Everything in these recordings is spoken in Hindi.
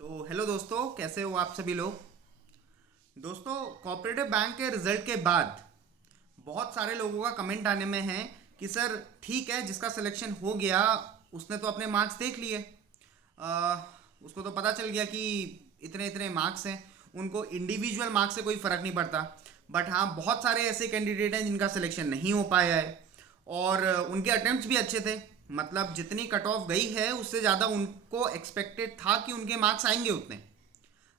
तो हेलो दोस्तों, कैसे हो आप सभी लोग। दोस्तों, कोऑपरेटिव बैंक के रिजल्ट के बाद बहुत सारे लोगों का कमेंट आने में है कि सर ठीक है, जिसका सिलेक्शन हो गया उसने तो अपने मार्क्स देख लिए। अ, उसको तो पता चल गया कि इतने इतने मार्क्स हैं, उनको इंडिविजुअल मार्क्स से कोई फ़र्क नहीं पड़ता। बट हाँ, बहुत सारे ऐसे कैंडिडेट हैं जिनका सिलेक्शन नहीं हो पाया है और उनके अटेम्प्ट्स भी अच्छे थे। मतलब जितनी कट ऑफ गई है उससे ज़्यादा उनको एक्सपेक्टेड था कि उनके मार्क्स आएंगे उतने।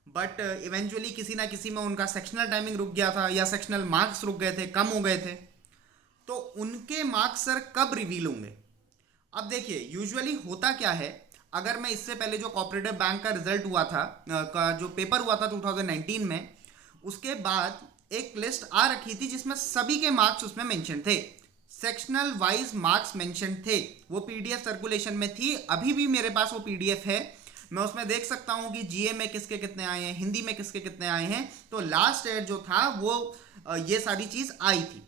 बट इवेंचुअली किसी ना किसी में उनका सेक्शनल टाइमिंग रुक गया था या सेक्शनल मार्क्स रुक गए थे, कम हो गए थे। तो उनके मार्क्स सर कब रिवील होंगे। अब देखिए, यूजुअली होता क्या है, अगर मैं इससे पहले जो कोऑपरेटिव बैंक का रिजल्ट हुआ था, का जो पेपर हुआ था 2019 में, उसके बाद एक लिस्ट आ रखी थी जिसमें सभी के मार्क्स उसमें मेंशन थे। सेक्शनल वाइज मार्क्स मेंशन थे। वो पीडीएफ सर्कुलेशन में थी, अभी भी मेरे पास वो पीडीएफ है। मैं उसमें देख सकता हूँ कि जीए में किसके कितने आए हैं, हिंदी में किसके कितने आए हैं। तो लास्ट ईयर जो था वो ये सारी चीज़ आई थी।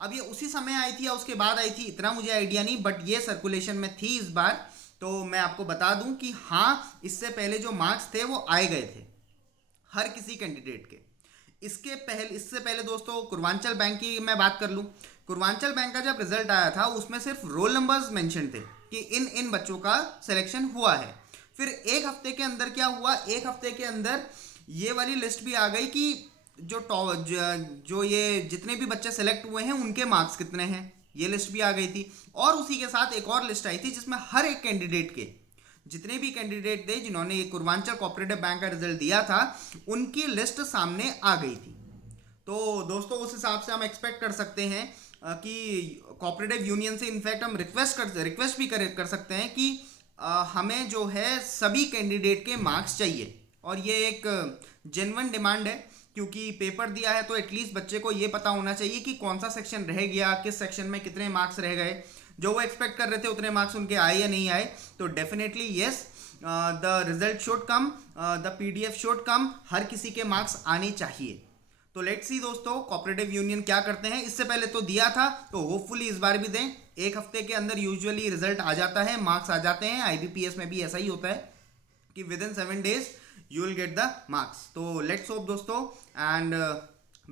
अब ये उसी समय आई थी या उसके बाद आई थी इतना मुझे आइडिया नहीं, बट ये सर्कुलेशन में थी इस बार। तो मैं आपको बता दूं कि हाँ, इससे पहले जो मार्क्स थे वो आए गए थे हर किसी कैंडिडेट के। इससे पहले दोस्तों, पूर्वांचल बैंक की मैं बात कर लूं। पूर्वांचल बैंक का जब रिजल्ट आया था उसमें सिर्फ रोल नंबर्स मेंशन थे कि इन इन बच्चों का सिलेक्शन हुआ है। फिर एक हफ्ते के अंदर क्या हुआ, एक हफ्ते के अंदर ये वाली लिस्ट भी आ गई कि जो ये जितने भी बच्चे सेलेक्ट हुए हैं उनके मार्क्स कितने हैं, ये लिस्ट भी आ गई थी। और उसी के साथ एक और लिस्ट आई थी जिसमें हर एक कैंडिडेट के, जितने भी कैंडिडेट थे जिन्होंने ये पूर्वांचल कोऑपरेटिव बैंक का रिजल्ट दिया था, उनकी लिस्ट सामने आ गई थी। तो दोस्तों, उस हिसाब से हम एक्सपेक्ट कर सकते हैं कि कोऑपरेटिव यूनियन से इनफैक्ट हम रिक्वेस्ट भी कर सकते हैं कि हमें जो है सभी कैंडिडेट के मार्क्स चाहिए। और ये एक जेन्युइन डिमांड है, क्योंकि पेपर दिया है तो एटलीस्ट बच्चे को ये पता होना चाहिए कि कौन सा सेक्शन रह गया, किस सेक्शन में कितने मार्क्स रह गए। जो वो एक्सपेक्ट कर रहे थे उतने मार्क्स उनके आए या नहीं आए। तो definitely yes, the result should come, the PDF should come, हर किसी के मार्क्स आने चाहिए। तो लेट्स सी दोस्तों, कोऑपरेटिव यूनियन क्या करते हैं। इससे पहले तो दिया था, तो होपफुली इस बार भी दें। एक हफ्ते के अंदर यूजुअली रिजल्ट आ जाता है, मार्क्स आ जाते हैं। आईबीपीएस में भी ऐसा ही होता है कि with in 7 days you will get the marks. तो लेट्स होप दोस्तों, एंड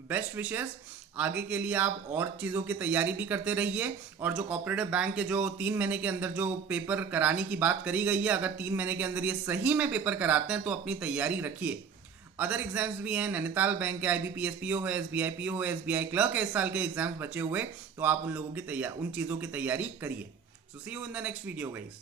बेस्ट विशेस। आगे के लिए आप और चीज़ों की तैयारी भी करते रहिए। और जो कोऑपरेटिव बैंक के जो 3 महीने के अंदर जो पेपर कराने की बात करी गई है, अगर 3 महीने के अंदर ये सही में पेपर कराते हैं तो अपनी तैयारी रखिए। अदर एग्जाम्स भी हैं, नैनीताल बैंक के आईबीपीएस पीओ है, एसबीआई पीओ है, एसबीआई क्लर्क है, इस साल के एग्जाम्स बचे हुए। तो आप उन चीज़ों की तैयारी करिए। So see you in the next video guys.